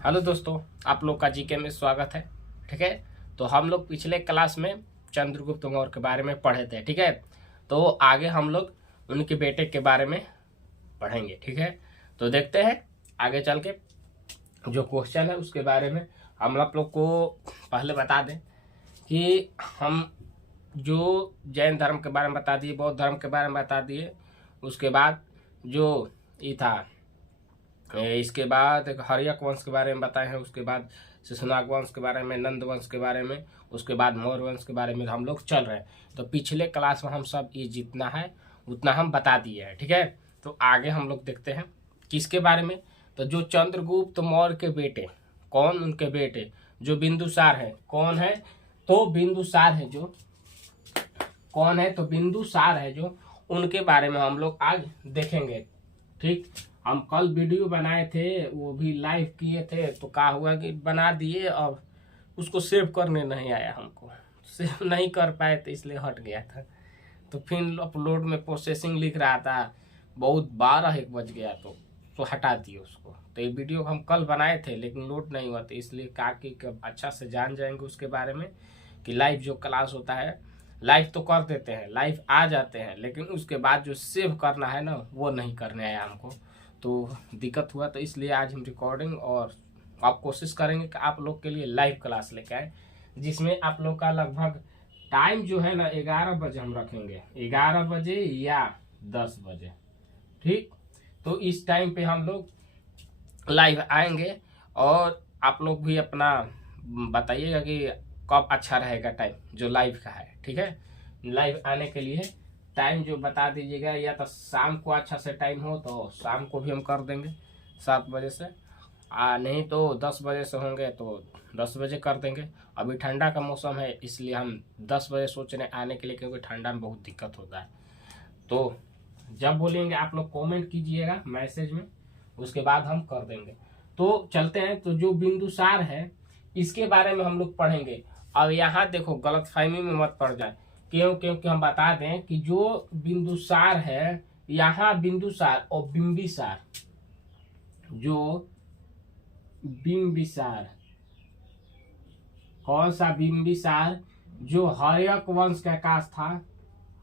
Hello दोस्तों, आप लोग का जीके में स्वागत है। ठीक है, तो हम लोग पिछले क्लास में चंद्रगुप्त मौर्य के बारे में पढ़े थे। ठीक है, तो आगे हम लोग उनके बेटे के बारे में पढ़ेंगे। ठीक है, तो देखते हैं आगे चल के जो क्वेश्चन है उसके बारे में। हम आप लोग को पहले बता दें कि हम जो जैन धर्म के बारे में बता दिए, बौद्ध धर्म के बारे में बता दिए, उसके बाद जो ये था, इसके बाद एक हर्यक वंश के बारे में बताए हैं, उसके बाद शिशुनाग वंश के बारे में, नंद वंश के बारे में, उसके बाद मौर्य वंश के बारे में हम लोग चल रहे हैं। तो पिछले क्लास में हम सब ये जितना है उतना हम बता दिए हैं। ठीक है, तो आगे हम लोग देखते हैं किसके बारे में। तो जो चंद्रगुप्त मौर्य के बेटे, कौन उनके बेटे, जो बिंदुसार है, कौन है तो बिंदुसार है, जो कौन है तो बिंदुसार है, जो उनके बारे में हम लोग आज देखेंगे। ठीक, हम कल वीडियो बनाए थे, वो भी लाइव किए थे, तो क्या हुआ कि बना दिए और उसको सेव करने नहीं आया, हमको सेव नहीं कर पाए तो इसलिए हट गया था। तो फिर अपलोड में प्रोसेसिंग लिख रहा था, बहुत 12-1 बज गया, तो हटा दिए उसको। तो ये वीडियो हम कल बनाए थे लेकिन लोड नहीं हुआ, तो इसलिए कहा कि अच्छा से जान जाएंगे उसके बारे में कि लाइव जो क्लास होता है, लाइव तो कर देते हैं, लाइव आ जाते हैं, लेकिन उसके बाद जो सेव करना है ना, वो नहीं करने आया हमको, तो दिक्कत हुआ। तो इसलिए आज हम रिकॉर्डिंग और आप कोशिश करेंगे कि आप लोग के लिए लाइव क्लास लेके आए, जिसमें आप लोग का लगभग टाइम जो है ना 11 बजे हम रखेंगे, 11 बजे या 10 बजे। ठीक, तो इस टाइम पे हम लोग लाइव आएंगे और आप लोग भी अपना बताइएगा कि कब अच्छा रहेगा टाइम जो लाइव का है। ठीक है, लाइव आने के लिए टाइम जो बता दीजिएगा, या तो शाम को अच्छा से टाइम हो तो शाम को भी हम कर देंगे 7 बजे से, नहीं तो 10 बजे से होंगे तो 10 बजे कर देंगे। अभी ठंडा का मौसम है इसलिए हम 10 बजे सोच रहे हैं आने के लिए, क्योंकि ठंडा में बहुत दिक्कत होता है। तो जब बोलेंगे आप लोग कमेंट कीजिएगा मैसेज में, उसके बाद हम कर देंगे। तो चलते हैं, तो जो बिंदुसार है इसके बारे में हम लोग पढ़ेंगे। अब यहाँ देखो, गलतफहमी में मत पड़ जाए, क्योंकि हम बता दें कि जो बिंदुसार है, यहाँ बिंदुसार और बिंबिसार, जो बिंबिसार, कौन सा बिंबिसार, जो हर्यक वंश का काश था,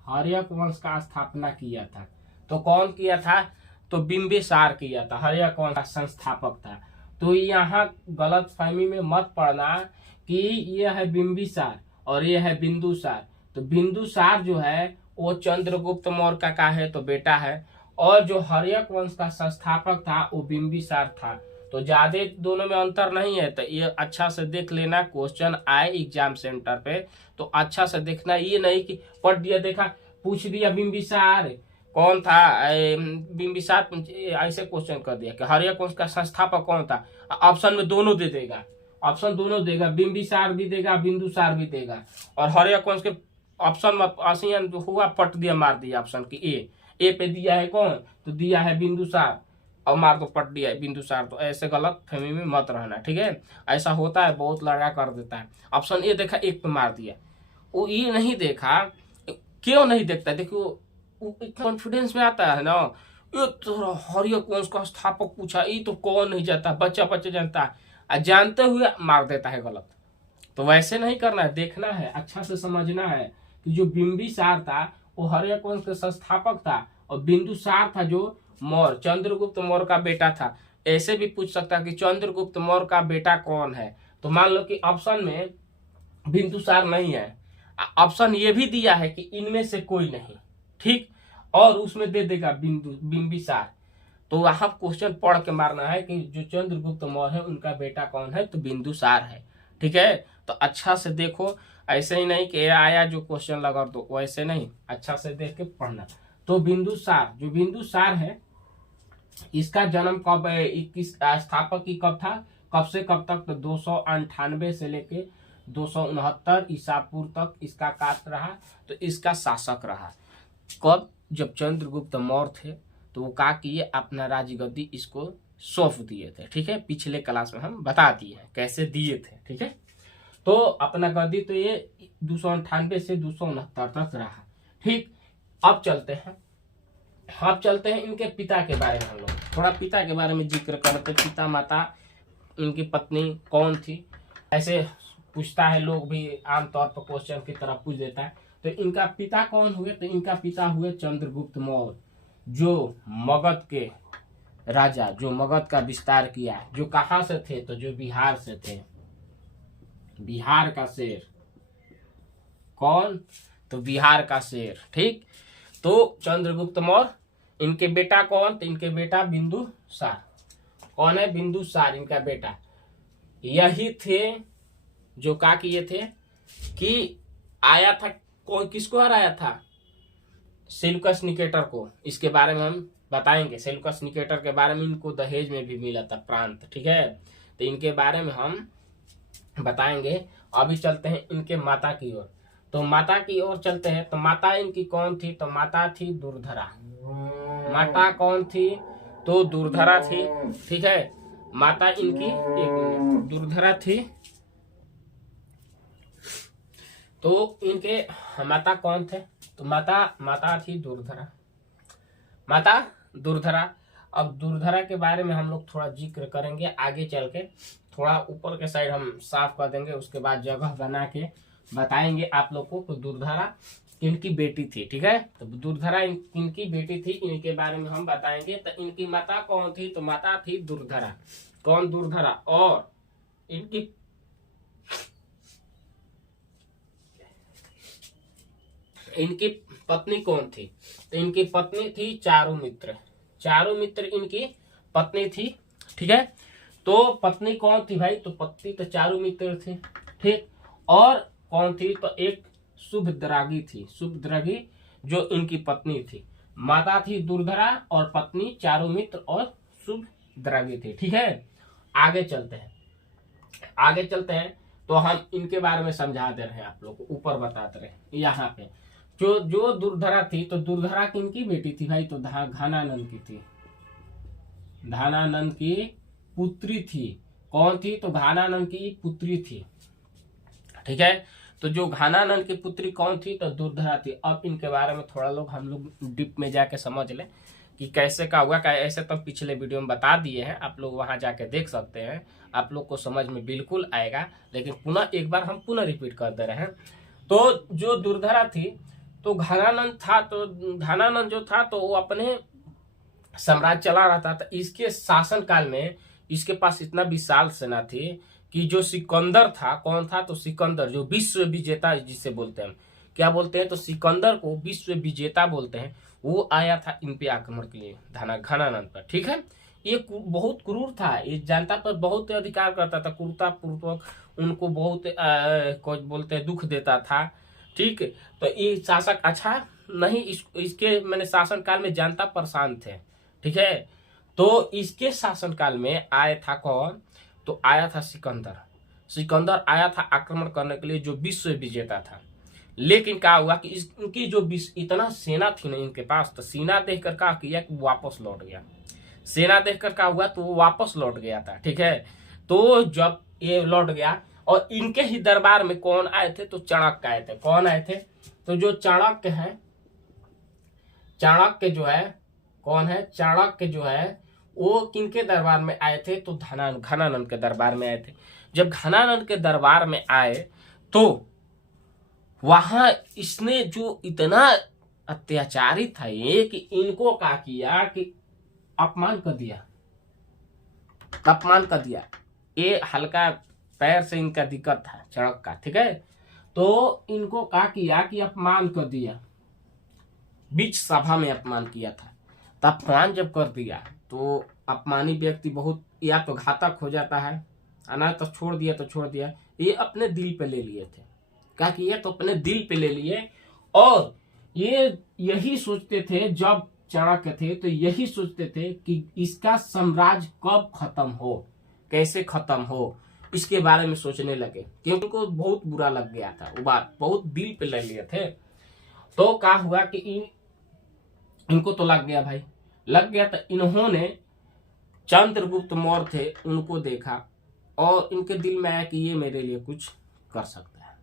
हर्यक वंश का स्थापना किया था। तो कौन किया था तो बिंबिसार किया था, हर्यक वंश का संस्थापक था। तो यहाँ गलत फहमी में मत पड़ना कि यह है बिंबिसार और यह है बिंदुसार। तो बिंदुसार जो है वो चंद्रगुप्त मौर्य का है तो बेटा है, और जो हर्यक वंश का संस्थापक था वो बिंबिसार था। तो ज्यादा दोनों में अंतर नहीं है, तो ये अच्छा से देख लेना, क्वेश्चन आए एग्जाम सेंटर पे तो अच्छा से देखना, ये नहीं कि पढ़ दिया देखा पूछ दिया बिंबिसार कौन था, बिंबिसार ऐसे क्वेश्चन कर दिया कि हर्यक वंश का संस्थापक कौन था। ऑप्शन में दोनों दे देगा, ऑप्शन दोनों देगा, बिंबिसार भी देगा बिंदुसार भी देगा। और हर्यक वंश के ऑप्शन में आसियन हुआ, पट दिया, मार दिया ऑप्शन की ए पे दिया है कौन तो दिया है बिंदुसार, और मार दो पट दिया है बिंदुसार। तो ऐसे गलत फहमी में मत रहना। ठीक है, ऐसा होता है, बहुत लड़ाई कर देता है। ऑप्शन ए देखा, एक पे मार दिया, वो ये नहीं देखा, क्यों नहीं देखता, देखो कॉन्फिडेंस में आता है ना, ये तो हर्यक वंश का स्थापक पूछा, ये तो कौन नहीं जानता, बच्चा बच्चा जानता है, जानते हुए मार देता है गलत। तो वैसे नहीं करना है, देखना है, अच्छा से समझना है कि जो बिंबिसार था वो हर्यक वंश का संस्थापक था, और बिंदुसार था जो मौर्य चंद्रगुप्त मौर्य का बेटा था। ऐसे भी पूछ सकता है कि चंद्रगुप्त मौर्य का बेटा कौन है, तो मान लो कि ऑप्शन में बिंदुसार नहीं है, ऑप्शन ये भी दिया है कि इनमें से कोई नहीं। ठीक, और उसमें दे देगा बिंबिसार, तो वहां क्वेश्चन पढ़ के मारना है कि जो चंद्रगुप्त मौर्य है उनका बेटा कौन है तो बिंदुसार है। ठीक है, तो अच्छा से देखो, ऐसे ही नहीं कि आया जो क्वेश्चन लगा दो, वैसे नहीं, अच्छा से देख के पढ़ना। तो बिंदुसार, जो बिंदुसार है इसका जन्म कब, किस स्थापक की कब था, कब से कब तक, तो 298 से लेके 269 ईसा पूर्व तक इसका काल रहा, तो इसका शासक रहा। कब, जब चंद्रगुप्त मौर्य थे तो वो क्या किए, अपना राजगद्दी इसको सौंप दिए थे। ठीक है, पिछले क्लास में हम बता दिए हैं कैसे दिए थे। ठीक है, तो अपना गद्दी तो ये 298 से 269 तक रहा। ठीक, अब चलते हैं इनके पिता के बारे में, हम लोग थोड़ा पिता के बारे में जिक्र करते, पिता माता इनकी पत्नी कौन थी, ऐसे पूछता है लोग भी, आमतौर पर क्वेश्चन की तरह पूछ देता है। तो इनका पिता कौन हुए, तो इनका पिता हुए चंद्रगुप्त मौर्य, जो मगध के राजा, जो मगध का विस्तार किया, जो कहाँ से थे, तो जो बिहार से थे, बिहार का शेर। कौन, तो बिहार का शेर। ठीक, तो चंद्रगुप्त मौर्य। इनके बेटा कौन, तो इनके बेटा बिंदुसार। कौन है, बिंदुसार इनका बेटा। यही थे जो क्या किए थे कि आया था, कोई किसको हराया था, सेल्यूकस निकेटर को। इसके बारे में हम बताएंगे, सेल्यूकस निकेटर के बारे में। इनको दहेज में भी मिला था प्रांत, ठीक है, तो इनके बारे में हम बताएंगे। अभी चलते हैं इनके माता की ओर। तो माता की ओर चलते हैं। तो माता इनकी कौन थी, तो माता थी दुर्धरा। माता कौन थी, तो दुर्धरा थी। ठीक है, माता इनकी एक दुर्धरा थी। तो इनके माता कौन थे, तो माता थी दुर्धरा, माता दुर्धरा। अब दुर्धरा के बारे में हम लोग थोड़ा जिक्र करेंगे आगे चल के, थोड़ा ऊपर के साइड हम साफ कर देंगे, उसके बाद जगह बना के बताएंगे आप लोग को। तो दुर्धरा इनकी बेटी थी, ठीक है, तो दुर्धरा इनकी बेटी थी, इनके बारे में हम बताएंगे। तो इनकी माता कौन थी, तो माता थी दुर्धरा। कौन, दुर्धरा। और इनकी पत्नी कौन थी, तो इनकी पत्नी थी चारुमित्र। चारुमित्र इनकी पत्नी थी, ठीक है। तो पत्नी कौन थी भाई, तो पत्नी तो चारुमित्र थी, ठीक। और कौन थी, तो एक शुभद्रागी थी, शुभद्रागी जो इनकी पत्नी थी। माता थी दुर्धरा और पत्नी चारुमित्र और शुभद्रागी थी, ठीक है। आगे चलते हैं, तो हम इनके बारे में समझा दे रहे हैं आप लोग को, ऊपर बताते रहे। यहाँ पे जो दुर्धरा थी, तो दुर्धरा किनकी बेटी थी भाई, तो घानानंद की थी, घानानंद की पुत्री थी। कौन थी, तो घानानंद की पुत्री थी, ठीक है। तो जो घानानंद की पुत्री कौन थी, तो दुर्धरा थी। अब इनके बारे में थोड़ा हम लोग डीप में जाके समझ लें कि कैसे का हुआ। ऐसे तो पिछले वीडियो में बता दिए हैं, आप लोग वहां जाके देख सकते हैं, आप लोग को समझ में बिल्कुल आएगा। लेकिन पुनः एक बार हम पुनः रिपीट कर दे रहे हैं। तो जो दुर्धरा थी, तो घानानंद था, तो घानानंद जो था, तो वो अपने साम्राज्य चला रहा था। तो इसके शासन काल में इसके पास इतना विशाल सेना थी कि जो सिकंदर था, कौन था, तो सिकंदर जो विश्व विजेता जिसे बोलते हैं, क्या बोलते हैं, तो सिकंदर को विश्व विजेता बोलते हैं। वो आया था इन पे आक्रमण के लिए, घानानंद पर, ठीक है। ये बहुत क्रूर था, ये जनता पर बहुत अधिकार करता था, क्रूरता पूर्वक उनको बहुत कुछ बोलते हैं दुख देता था, ठीक। तो ये शासक अच्छा नहीं, इसके मैंने शासन काल में जनता परेशान थे, ठीक है। तो इसके शासन काल में आया था कौन, तो आया था सिकंदर आया था आक्रमण करने के लिए, जो विश्व विजेता था। लेकिन क्या हुआ कि इनकी जो इतना सेना थी ना इनके पास, तो सेना देखकर क्या किया कि वापस लौट गया। सेना देखकर क्या हुआ, तो वो वापस लौट गया था, ठीक है। तो जब ये लौट गया, और इनके ही दरबार में कौन आए थे, तो चाणक्य आए थे। कौन आए थे, तो जो चाणक्य है, चाणक्य जो है, कौन है, चाणक्य जो है, वो किनके दरबार में आए थे, तो घानानंद के दरबार में आए थे। जब घानानंद के दरबार में आए, तो वहां इसने जो इतना अत्याचारी था ये, कि इनको क्या किया कि अपमान कर दिया। ये हल्का पैर से इनका दिक्कत था चाणक्य का, ठीक है। तो इनको क्या किया कि अपमान कर दिया, बीच सभा में अपमान किया था। तो अपमान जब कर दिया, तो अपमानी व्यक्ति बहुत या तो घातक हो जाता है, ना तो छोड़ दिया। ये अपने दिल पे ले लिए थे, क्या किया, तो अपने दिल पे ले लिए। और ये यही सोचते थे, जब चाणक्य थे तो यही सोचते थे कि इसका साम्राज्य कब खत्म हो, कैसे खत्म हो, इसके बारे में सोचने लगे। क्योंकि उनको बहुत बुरा लग गया था, वो बात बहुत दिल पे ले लिए थे। तो क्या हुआ कि इनको तो लग गया। तो इन्होंने चंद्रगुप्त मौर्य थे, उनको देखा और इनके दिल में आया कि ये मेरे लिए कुछ कर सकता है,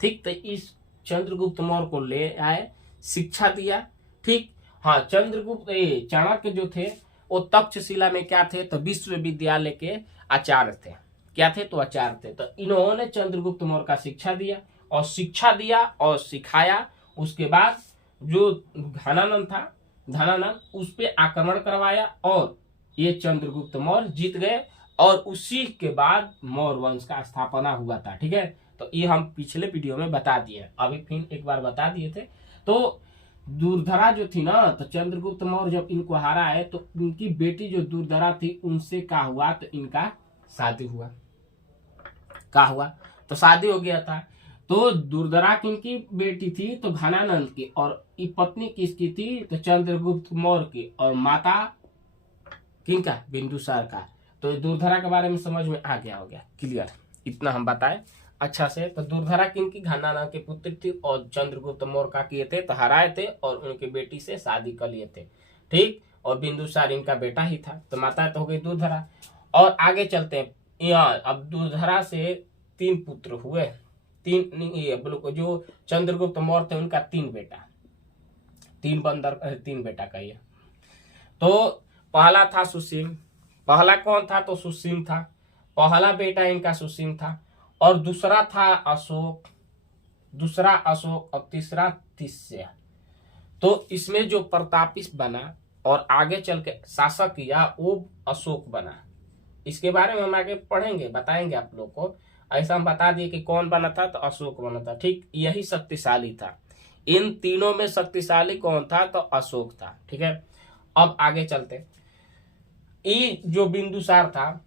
ठीक। तो इस चंद्रगुप्त मौर्य को ले आए, शिक्षा दिया, ठीक। हाँ, चाणक्य जो थे वो तक्षशिला में क्या थे, तो विश्वविद्यालय के आचार्य थे। क्या थे, तो आचार्य थे। तो इन्होंने चंद्रगुप्त मौर्य का शिक्षा दिया और सिखाया। उसके बाद जो धनानंद था, धनानंद उस पे आक्रमण करवाया और ये चंद्रगुप्त मौर्य जीत गए और उसी के बाद मौर्य वंश का स्थापना हुआ था। ठीक है, तो ये हम पिछले वीडियो में बता दिए, अभी फिर एक बार बता दिए थे। तो दुर्धरा जो थी ना, तो चंद्रगुप्त मौर्य जब इनको हारा है तो इनकी बेटी जो दुर्धरा थी उनसे क्या हुआ, तो इनका शादी हुआ। क्या हुआ, तो शादी हो गया था। तो दुर्धरा किनकी बेटी थी, तो घनानंद की, और ये पत्नी किसकी थी, तो चंद्रगुप्त मौर्य की, और माता किनका, बिंदुसार का। तो दुर्धरा के बारे में समझ में आ गया, हो गया क्लियर, इतना हम बताएं अच्छा से। तो दुर्धरा किनकी, घनानंद के पुत्र थी और चंद्रगुप्त मौर्य का किए थे, तो हराए थे और उनकी बेटी से शादी कर लिए थे। ठीक, और बिंदुसार इनका बेटा ही था। तो माता तो हो गई दुर्धरा। और आगे चलते हैं यहाँ। अब दुर्धरा से 3 पुत्र हुए, 3 ये जो चंद्रगुप्त मौर्य थे उनका 3 बेटा, 3 बेटा कहिए। तो पहला था सुसीम। पहला कौन था, तो सुसीम था, पहला बेटा इनका सुसीम था। और दूसरा था अशोक, और तीसरा तिष्य। तो इसमें जो प्रतापी बना और आगे चल के शासक किया वो अशोक बना। इसके बारे में हम आगे पढ़ेंगे, बताएंगे आप लोग को। ऐसा हम बता दिए कि कौन बना था, तो अशोक बना था। ठीक, यही शक्तिशाली था। इन तीनों में शक्तिशाली कौन था, तो अशोक था। ठीक है, अब आगे चलते। ये जो बिंदुसार था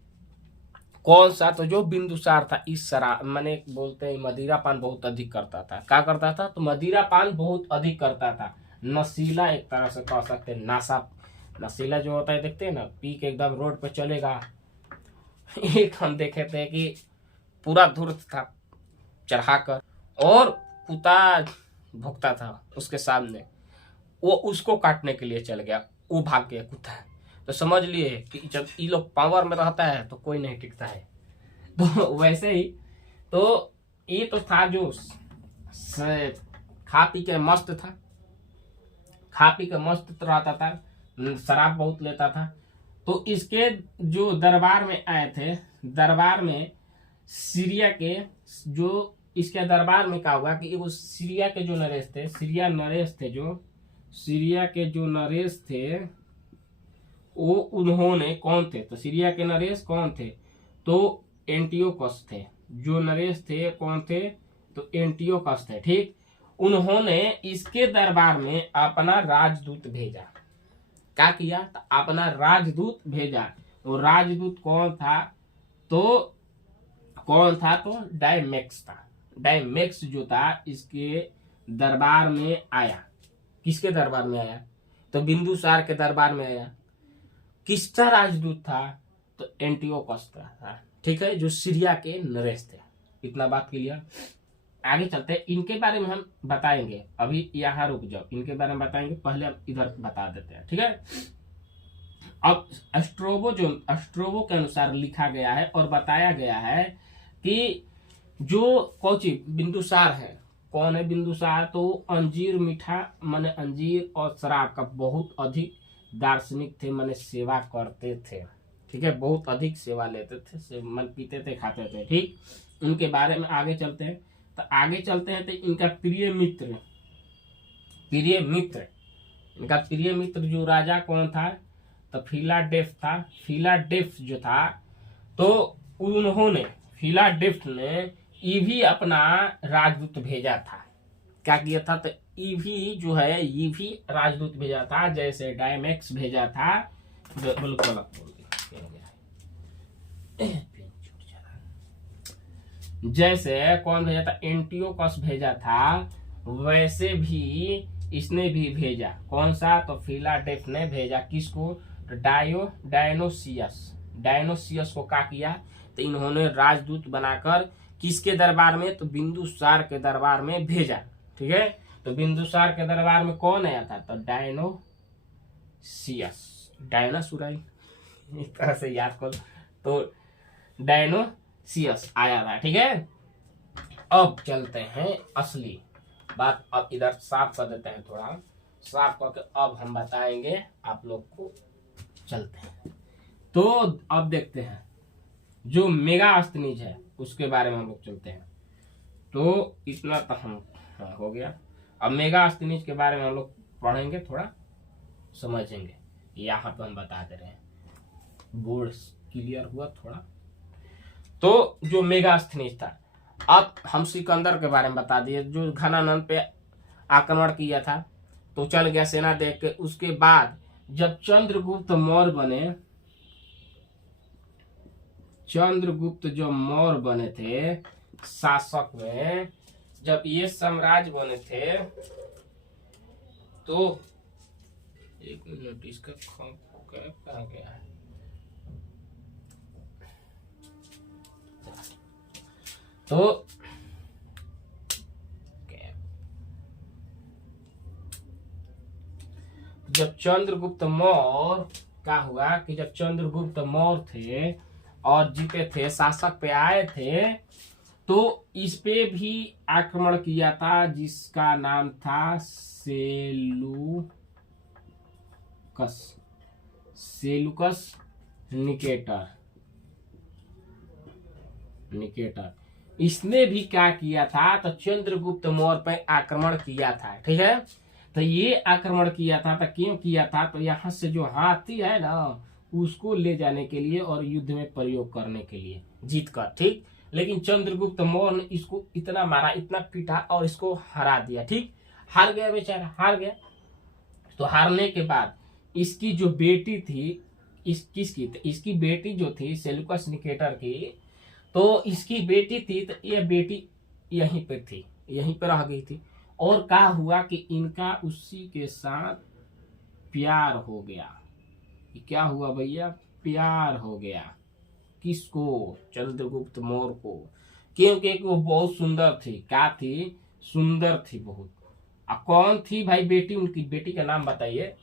कौन सा, तो जो बिंदुसार था इस शराब माने बोलते हैं मदिरा पान बहुत अधिक करता था। क्या करता था, तो मदिरा पान बहुत अधिक करता था। नशीला, एक तरह से कह सकते हैं नासा। नशीला जो होता है देखते हैं ना, पी के एकदम रोड पे चलेगा। एक हम देखे थे कि पूरा धूर्त था चढ़ाकर और कुत्ता भुगता था उसके सामने, वो उसको काटने के लिए चल गया, वो भाग गया कुत्ता। तो समझ लिए कि जब ये लोग पावर में रहता है तो कोई नहीं टिकता है। तो वैसे ही तो ये तो था जो खा पी के मस्त था, खा पी के मस्त रहता था, शराब बहुत लेता था। तो इसके जो दरबार में आए थे, दरबार में सीरिया के जो इसके दरबार में क्या हुआ कि वो सीरिया के जो नरेश थे, सीरिया के जो नरेश थे वो उन्होंने कौन थे, तो सीरिया के नरेश कौन थे, तो एंटियोकस थे। जो नरेश थे कौन थे, तो एंटियोकस थे। ठीक, उन्होंने इसके दरबार में अपना राजदूत भेजा। क्या किया, तो अपना राजदूत भेजा। वो राजदूत कौन था, तो डायमेक्स था। डायमेक्स जो था इसके दरबार में आया। किसके दरबार में आया, तो बिंदुसार के दरबार में आया। किसका राजदूत था, तो एंटियोकस का था। ठीक है, जो सीरिया के नरेश थे। इतना बात क्लियर। आगे चलते हैं, इनके बारे में हम बताएंगे। अभी यहाँ रुक जाओ, इनके बारे में बताएंगे, पहले हम इधर बता देते हैं। ठीक है, अब अस्ट्रोबो के अनुसार लिखा गया है और बताया गया है कि जो कौची बिंदुसार है, कौन है बिंदुसार, तो अंजीर मीठा माने अंजीर और शराब का बहुत अधिक दार्शनिक थे, माने सेवा करते थे। ठीक है, बहुत अधिक सेवा लेते थे, मन पीते थे, खाते थे। ठीक, उनके बारे में आगे चलते हैं। तो आगे चलते हैं तो इनका प्रिय मित्र जो राजा कौन था, तो फिलाडेल्फ था। फिलाडेल्फ जो था, तो उन्होंने फिलाडेल्फ ने ये भी अपना राजदूत भेजा था। क्या किया था, तो ये भी जो है ये भी राजदूत भेजा था, जैसे डायमेक्स भेजा था। जैसे कौन भेजा था, एंटियोकस भेजा था, वैसे भी इसने भी भेजा। कौन सा, तो फिलाडेल्फ ने भेजा। किसको, तो डायनोसियस को क्या किया, तो इन्होंने राजदूत बनाकर किसके दरबार में, तो बिंदुसार के दरबार में भेजा। ठीक है, तो बिंदुसार के दरबार में कौन आया था, तो डायनोसुराई इस तरह से याद करो, तो डायनोसियस आया था। ठीक है, अब चलते हैं असली बात। अब इधर साफ कर देते हैं, थोड़ा साफ करके अब हम बताएंगे आप लोग को चलते हैं। तो अब देखते हैं जो मेगास्थनीज है उसके बारे में हम लोग चलते हैं। तो इतना तो हम हो गया। अब मेगास्थनीज के बारे में हम लोग पढ़ेंगे, थोड़ा समझेंगे। यहाँ पे हम बता दे रहे हैं, बोर्ड क्लियर हुआ थोड़ा। तो जो मेगास्थनीज था, अब हम सिकंदर के बारे में बता दिए जो घनानंद पे आक्रमण किया था, तो चल गया सेना देख के। उसके बाद जब चंद्रगुप्त मौर्य बने, चंद्रगुप्त जो मौर्य बने थे शासक में, जब ये साम्राज्य बने थे, तो एक मिनट, इसका कहाँ गया है? तो जब चंद्रगुप्त मौर्य क्या हुआ कि जब चंद्रगुप्त मौर्य थे और जीते थे, शासक पे आए थे, तो इस पे भी आक्रमण किया था जिसका नाम था सेलुकस निकेटर। इसने भी क्या किया था, तो चंद्रगुप्त मौर्य पे आक्रमण किया था। ठीक है, तो ये आक्रमण किया था, तो क्यों किया था, तो यहाँ से जो हाथी है ना उसको ले जाने के लिए और युद्ध में प्रयोग करने के लिए जीत कर। ठीक, लेकिन चंद्रगुप्त मौर्य ने इसको इतना मारा, इतना पीटा और इसको हरा दिया। ठीक, हार गया बेचारा, हार गया। तो हारने के बाद इसकी जो बेटी थी, इसकी बेटी जो थी सेलुकस निकेटर की, तो इसकी बेटी थी, तो ये बेटी यहीं पर थी, यहीं पर रह गई थी। और क्या हुआ कि इनका उसी के साथ प्यार हो गया। क्या हुआ भैया, प्यार हो गया। किसको, चंद्रगुप्त मौर्य को, क्योंकि वो बहुत सुंदर थी। क्या थी, सुंदर थी बहुत। कौन थी भाई बेटी, उनकी बेटी का नाम बताइए।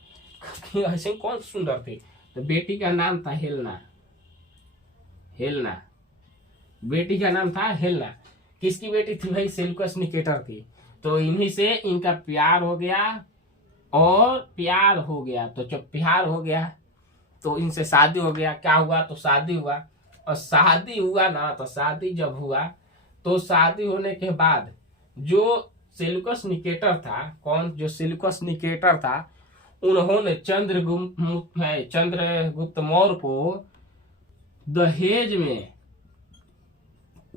ऐसे कौन सुंदर थी, तो बेटी का नाम था हेलना। बेटी का नाम था हेलना। किसकी बेटी थी भाई, सेलुकस निकेटर की। तो इन्हीं से इनका प्यार हो गया, और प्यार हो गया तो जब प्यार हो गया तो इनसे शादी हो गया। क्या हुआ, तो शादी हुआ। और शादी हुआ ना, तो शादी जब हुआ, तो शादी होने के बाद जो सेलुकस निकेटर था, कौन, जो सेलुकस निकेटर था, उन्होंने चंद्रगुप्त मौर्य को दहेज में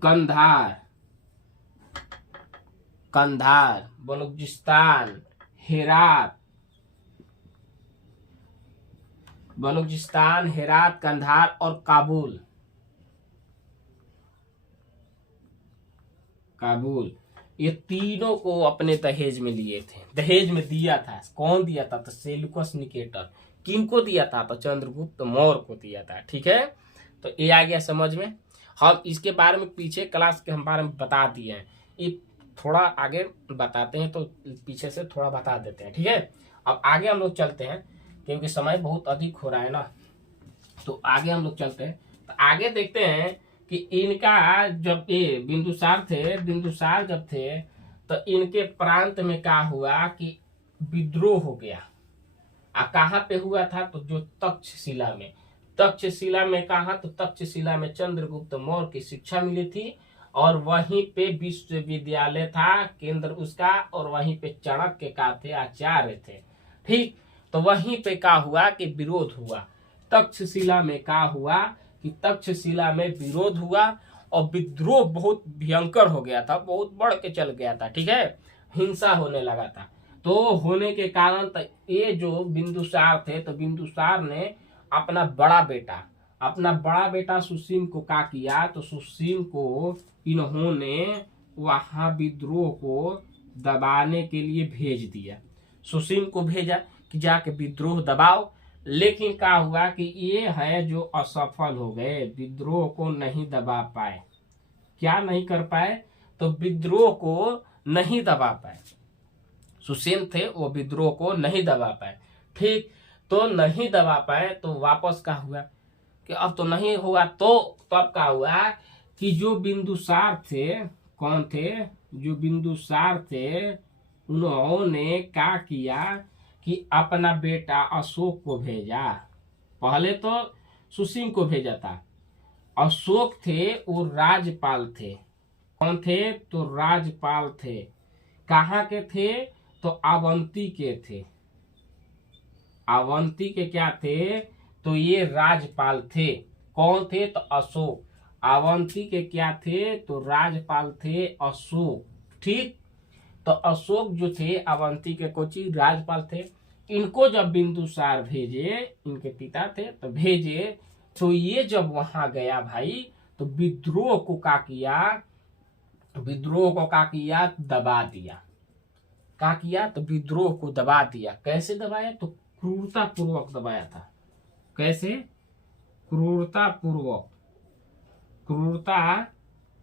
कंधार, बलूचिस्तान, हेरात, कंधार और काबुल ये तीनों को अपने दहेज में लिए थे, दहेज में दिया था। कौन दिया था, तो सेलुकस निकेटर। किनको दिया था, तो चंद्रगुप्त मौर्य को दिया था। ठीक है, तो ये आ गया समझ में। हम इसके बारे में पीछे क्लास के हम बारे में बता दिए हैं, ये थोड़ा आगे बताते हैं, तो पीछे से थोड़ा बता देते हैं। ठीक है, अब आगे हम लोग चलते हैं, क्योंकि समय बहुत अधिक हो रहा है ना, तो आगे हम लोग चलते हैं। तो आगे देखते हैं कि इनका जब ये बिंदुसार जब थे, तो इनके प्रांत में क्या हुआ कि विद्रोह हो गया। कहाँ पे हुआ था, तो जो तक्षशिला में कहा, तो तक्षशिला में चंद्रगुप्त मौर्य की शिक्षा मिली थी, और वहीं पे विश्वविद्यालय था केंद्र उसका, और वहीं पे चाणक्य का थे आचार्य थे। ठीक, तो वहीं पे क्या हुआ कि विरोध हुआ। तक्षशिला में क्या हुआ कि तक्षशिला में विरोध हुआ, और विद्रोह बहुत भयंकर हो गया था, बहुत बढ़ के चल गया था। ठीक है, हिंसा होने लगा था। तो होने के कारण ये जो बिंदुसार थे, तो बिंदुसार ने अपना बड़ा बेटा सुसीम को क्या किया, तो सुसीम को इन्होंने वहां विद्रोह को दबाने के लिए भेज दिया। सुसीम को भेजा कि जाके विद्रोह दबाओ, लेकिन क्या हुआ कि ये है जो असफल हो गए, विद्रोह को नहीं दबा पाए। क्या नहीं कर पाए, तो विद्रोह को नहीं दबा पाए। सुसीम थे, वो विद्रोह को नहीं दबा पाए। ठीक, तो नहीं दबा पाए, तो वापस क्या हुआ कि अब तो नहीं हुआ, तो तब क्या हुआ कि जो बिंदुसार थे, कौन थे, जो बिंदुसार थे, उन्होंने क्या किया कि अपना बेटा अशोक को भेजा। पहले तो सुसिंग को भेजा था। अशोक थे वो राजपाल थे। कौन थे? तो राजपाल थे। कहाँ के थे? तो अवंती के थे। अवंती के क्या थे? तो ये राजपाल थे। कौन थे? तो अशोक। अवंती के क्या थे? तो राजपाल थे अशोक। ठीक। तो अशोक जो थे अवंती के कोची राजपाल थे। इनको जब बिंदुसार भेजे, इनके पिता थे तो भेजे, तो ये जब वहां गया भाई तो विद्रोह को क्या किया? विद्रोह को क्या किया? दबा दिया। क्या किया? तो विद्रोह को दबा दिया। कैसे दबाया? तो क्रूरता पूर्वक दबाया था। कैसे? क्रूरता पूर्वक। क्रूरता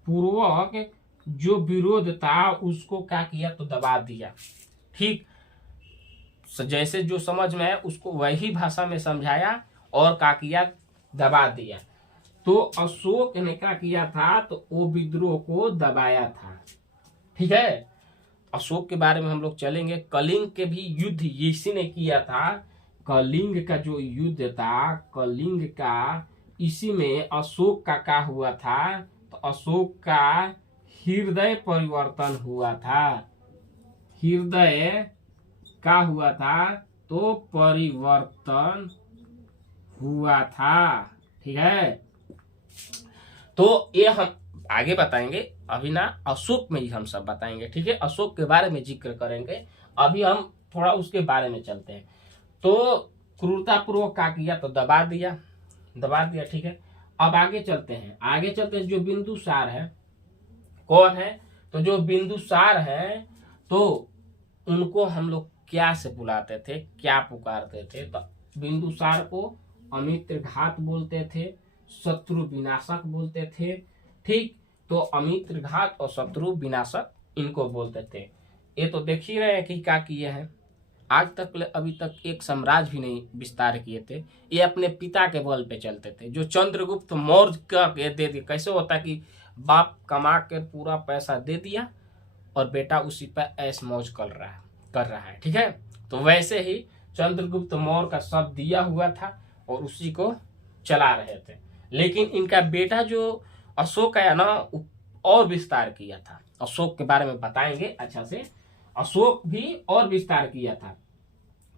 पूर्वक जो विरोध था उसको क्या किया? तो दबा दिया। ठीक। जैसे जो समझ में आया उसको वही भाषा में समझाया और क्या किया? दबा दिया। तो अशोक ने क्या किया था? तो वो विद्रोह को दबाया था। ठीक है। अशोक के बारे में हम लोग चलेंगे। कलिंग के भी युद्ध इसी ने किया था। कलिंग का जो युद्ध था, कलिंग का, इसी में अशोक का क्या हुआ था? तो अशोक का हृदय परिवर्तन हुआ था। हृदय क्या हुआ था? तो परिवर्तन हुआ था। ठीक है। तो ये हम आगे बताएंगे। अभी ना अशोक में ही हम सब बताएंगे। ठीक है। अशोक के बारे में जिक्र करेंगे। अभी हम थोड़ा उसके बारे में चलते हैं। तो क्रूरतापूर्वक क्या किया? तो दबा दिया। दबा दिया। ठीक है। अब आगे चलते हैं। आगे चलते हैं। जो बिंदुसार है, कौन है? तो जो बिंदुसार है तो उनको हम लोग क्या से बुलाते थे, क्या पुकारते थे? तो बिंदुसार को अमित्र घात बोलते थे, शत्रु विनाशक बोलते थे। ठीक। तो अमित्र घात और शत्रु विनाशक इनको बोलते थे। ये तो देख ही रहे हैं कि क्या किए हैं। आज तक अभी तक एक साम्राज्य भी नहीं विस्तार किए थे। ये अपने पिता के बल पे चलते थे। जो चंद्रगुप्त मौर्य का दे दिया। कैसे होता कि बाप कमा के पूरा पैसा दे दिया और बेटा उसी पर ऐश मौज कर रहा है। ठीक है। तो वैसे ही चंद्रगुप्त मौर्य का सब दिया हुआ था और उसी को चला रहे थे। लेकिन इनका बेटा जो अशोक है ना, और विस्तार किया था। अशोक के बारे में बताएंगे अच्छा से। अशोक भी और विस्तार किया था।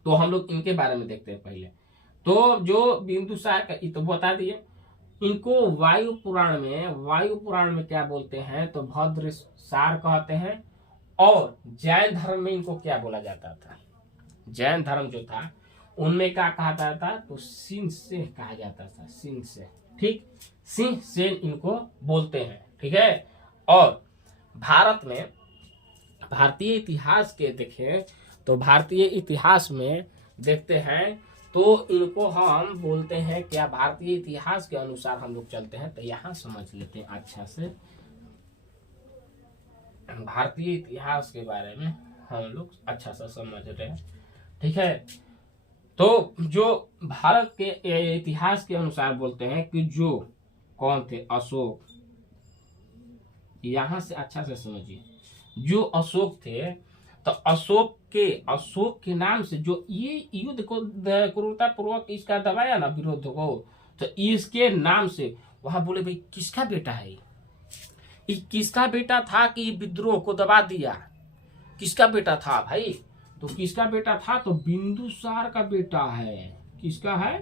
तो हम लोग इनके बारे में देखते हैं पहले। तो जो बिंदुसार का तो बता दिए। इनको वायु पुराण में क्या बोलते हैं? तो भद्र सार कहते हैं। और जैन धर्म में इनको क्या बोला जाता था? जैन धर्म जो था उनमें क्या कहा जाता था? तो सिंह से कहा जाता था। सिंह से। ठीक। सिंह सेन इनको बोलते हैं। ठीक है। और भारत में भारतीय इतिहास के देखें तो भारतीय इतिहास में देखते हैं तो इनको हम बोलते हैं क्या? भारतीय इतिहास के अनुसार हम लोग चलते हैं तो यहाँ समझ लेते हैं अच्छा से। भारतीय इतिहास के बारे में हम लोग अच्छा सा समझ रहे हैं। ठीक है। तो जो भारत के इतिहास के अनुसार बोलते हैं कि जो कौन थे? अशोक। यहां से अच्छा से समझिए। जो अशोक थे तो अशोक के नाम से जो ये युद्ध को क्रूरता पूर्वक इसका दबाया ना, विरोध को, तो इसके नाम से वहां बोले भाई किसका बेटा है ये? किसका बेटा था कि विद्रोह को दबा दिया? किसका बेटा था भाई? तो किसका बेटा था? तो बिंदुसार का बेटा है। किसका है?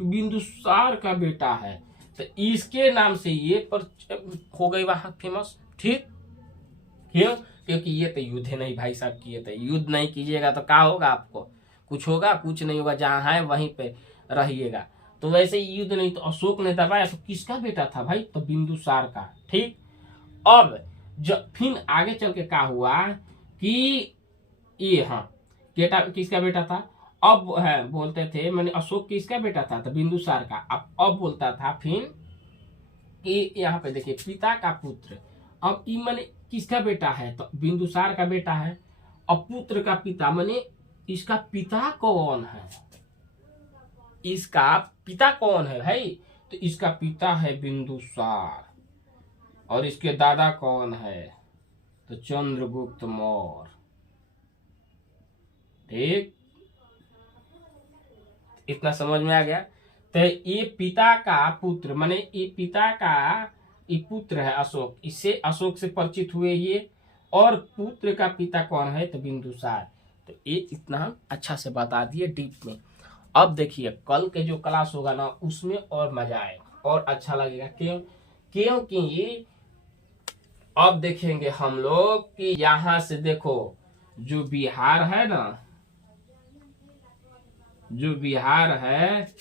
बिंदुसार का बेटा है। तो इसके नाम से ये पर हो गई वहां फेमस। ठीक। क्यों? क्योंकि ये तो युद्ध नहीं भाई साहब किए थे। युद्ध नहीं कीजिएगा तो क्या होगा? आपको कुछ होगा? कुछ नहीं होगा। जहां है वहीं पे रहिएगा। तो वैसे युद्ध नहीं तो अशोक ने दबाया। तो किसका बेटा था भाई? तो बिंदुसार का। ठीक। अब जब फिर आगे चल के क्या हुआ कि ये बेटा किसका बेटा था? अब है बोलते थे मैंने अशोक किसका बेटा था? तो बिंदुसार का। अब बोलता था फिर कि यहाँ पे देखिए पिता का पुत्र। अब ई मैंने किसका बेटा है? तो बिंदुसार का बेटा है। अब पुत्र का पिता मैंने इसका पिता कौन है? इसका पिता कौन है भाई? तो इसका पिता है बिंदुसार। और इसके दादा कौन है? तो चंद्रगुप्त मौर्य। ठीक। इतना समझ में आ गया। तो ये पिता का पुत्र, माने ये पिता का ये पुत्र है अशोक, इससे अशोक से परिचित हुए ये। और पुत्र का पिता कौन है? तो बिंदुसार। तो ये इतना हम अच्छा से बता दिए डीप में। अब देखिए कल के जो क्लास होगा ना उसमें और मजा आएगा और अच्छा लगेगा। क्यों? क्योंकि अब देखेंगे हम लोग कि यहां से देखो जो बिहार है ना, जो बिहार है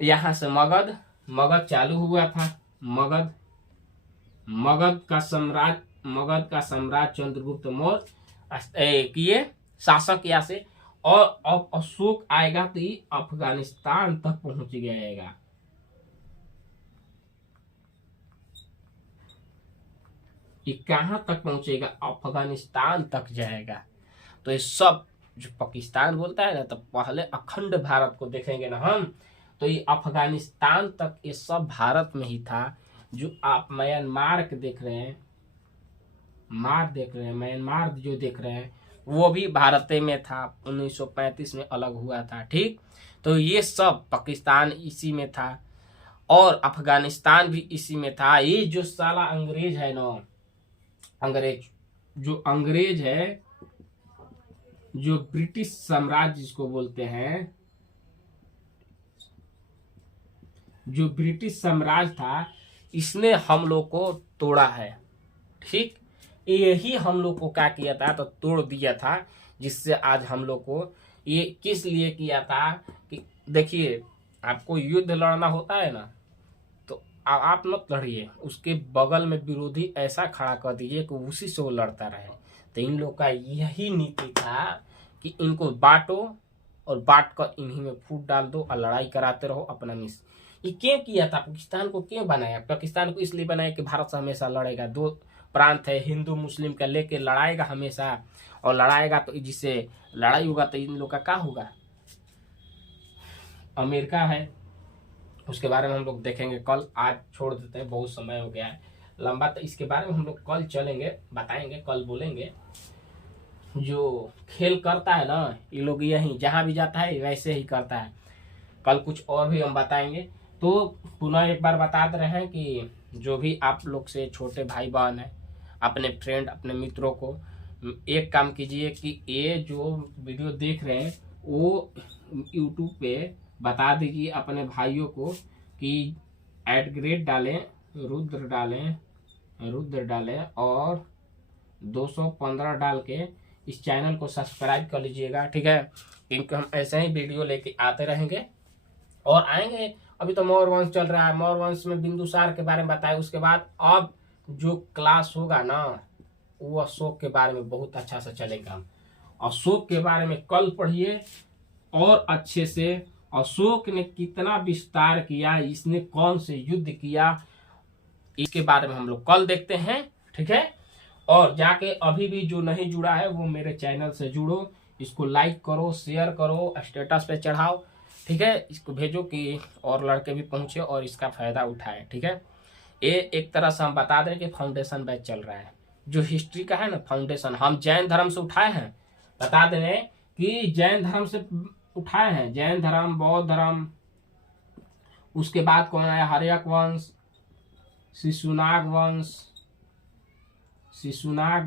यहां से मगध चालू हुआ था। मगध का सम्राट चंद्रगुप्त मौर्य किए शासक यहाँ से। और अब अशोक आएगा तो ये अफगानिस्तान तक पहुंच जाएगा। ये कहां तक पहुंचेगा? अफगानिस्तान तक जाएगा। तो ये सब जो पाकिस्तान बोलता है ना, तो पहले अखंड भारत को देखेंगे ना हम, तो ये अफगानिस्तान तक ये सब भारत में ही था। जो आप म्यांमार के देख रहे हैं, म्यांमार जो देख रहे हैं वो भी भारत में था, 1935 में अलग हुआ था। ठीक, तो ये सब पाकिस्तान इसी में था और अफगानिस्तान भी इसी में था। ये जो साला अंग्रेज है ना, अंग्रेज है, जो ब्रिटिश साम्राज्य जिसको बोलते हैं, जो ब्रिटिश साम्राज्य था, इसने हम लोग को तोड़ा है। ठीक, यही हम लोग को क्या किया था? तो तोड़ दिया था, जिससे आज हम लोग को ये किस लिए किया था कि देखिए आपको युद्ध लड़ना होता है ना, तो आप मत लड़िए, उसके बगल में विरोधी ऐसा खड़ा कर दीजिए कि उसी से वो लड़ता रहे। तो इन लोग का यही नीति था कि इनको बांटो और बांट कर इन्हीं में फूट डाल दो और लड़ाई कराते रहो अपना मिस। ये क्यों किया था? पाकिस्तान को क्यों बनाया? पाकिस्तान को इसलिए बनाया कि भारत से हमेशा लड़ेगा, दो प्रांत है हिंदू मुस्लिम का लेके लड़ाएगा हमेशा, और लड़ाएगा तो जिससे लड़ाई होगा तो इन लोग का क्या होगा? अमेरिका है, उसके बारे में हम लोग देखेंगे कल। आज छोड़ देते हैं, बहुत समय हो गया है लंबा, तो इसके बारे में हम लोग कल चलेंगे, बताएंगे, कल बोलेंगे। जो खेल करता है ना ये लोग, यही जहां भी जाता है वैसे ही करता है। कल कुछ और भी हम बताएंगे। तो पुनः एक बार बता दे रहे हैं कि जो भी आप लोग से छोटे भाई बहन है, अपने फ्रेंड, अपने मित्रों को एक काम कीजिए कि ये जो वीडियो देख रहे हैं वो यूट्यूब पे बता दीजिए अपने भाइयों को कि @ डालें, रुद्र डालें और 215 डाल के इस चैनल को सब्सक्राइब कर लीजिएगा। ठीक है, क्योंकि हम ऐसे ही वीडियो लेके आते रहेंगे और आएंगे। अभी तो मौर्य वंश चल रहा है, मौर्य वंश में बिंदुसार के बारे में बताए। उसके बाद अब जो क्लास होगा ना वो अशोक के बारे में बहुत अच्छा से चलेगा। अशोक के बारे में कल पढ़िए और अच्छे से। अशोक ने कितना विस्तार किया, इसने कौन से युद्ध किया, इसके बारे में हम लोग कल देखते हैं। ठीक है, और जाके अभी भी जो नहीं जुड़ा है वो मेरे चैनल से जुड़ो, इसको लाइक करो, शेयर करो, स्टेटस पे चढ़ाओ। ठीक है, इसको भेजो कि और लड़के भी पहुंचे और इसका फायदा उठाएं। ठीक है, ये एक तरह से हम बता दें कि फाउंडेशन बैच चल रहा है, जो हिस्ट्री का है ना फाउंडेशन, हम जैन धर्म से उठाए हैं। बता दें कि जैन धर्म से उठाए हैं, जैन धर्म, बौद्ध धर्म, उसके बाद कौन आया? हर्यक वंश, शिशुनाग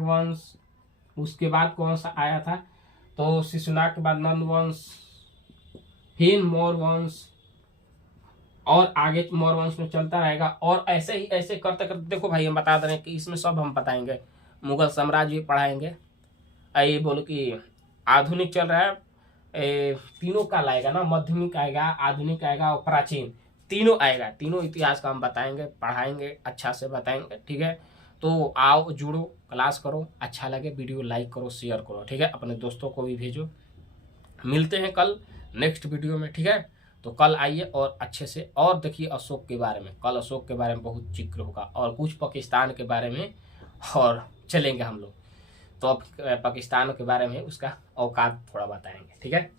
वंश, उसके बाद कौन सा आया था? तो शिशुनाग के बाद नंद वंश, फिर मौर्य वंश, और आगे मौर्य वंश में चलता रहेगा। और ऐसे ही ऐसे करते करते देखो भाई, हम बता दे रहे हैं कि इसमें सब हम बताएंगे। मुगल साम्राज्य भी पढ़ाएंगे। ये बोलो कि आधुनिक चल रहा है, तीनों का लाएगा ना, माध्यमिक आएगा, आधुनिक आएगा और प्राचीन, तीनों आएगा। तीनों इतिहास का हम बताएंगे, पढ़ाएंगे, अच्छा से बताएंगे। ठीक है, तो आओ, जुड़ो, क्लास करो, अच्छा लगे वीडियो लाइक करो, शेयर करो। ठीक है, अपने दोस्तों को भी भेजो। मिलते हैं कल नेक्स्ट वीडियो में। ठीक है, तो कल आइए और अच्छे से और देखिए अशोक के बारे में। कल अशोक के बारे में बहुत जिक्र होगा और कुछ पाकिस्तान के बारे में और चलेंगे हम लोग। तो अब पाकिस्तान के बारे में उसका औकात थोड़ा बताएंगे। ठीक है।